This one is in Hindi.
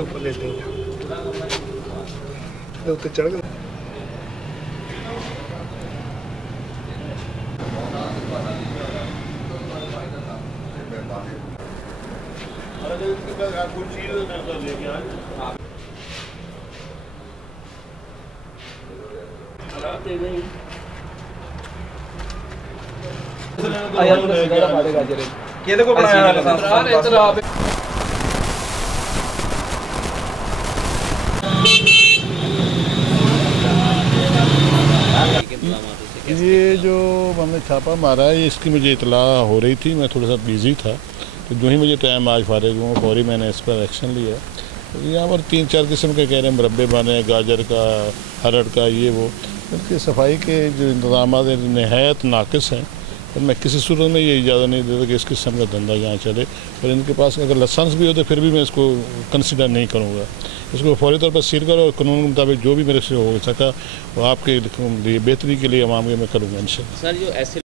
ऊपर लेते हैं चढ़ गए। ये जो हमने छापा मारा है इसकी मुझे इतला हो रही थी, मैं थोड़ा सा बिजी था, तो जो ही मुझे टाइम आज फारिग हुआ फौरी मैंने इस पर एक्शन लिया। तो यहाँ पर 3-4 किस्म के कह रहे हैं मुरब्बे बने, गाजर का, हरड़ का, ये वो, उनकी सफाई के जो इंतजाम नहायत नाकिस हैं। और मैं किसी सूरत में ये इजाज़त नहीं देता कि इस किस्म का धंधा यहाँ चले, और इनके पास अगर लाइसेंस भी हो तो फिर भी मैं इसको कंसिडर नहीं करूँगा। इसको फौरी तौर पर सील करो और कानून के मुताबिक जो भी मेरे से हो सका वो आपके लिए बेहतरी के लिए अवाम के मैं करूँगा इंशाअल्लाह। सर जो ऐसे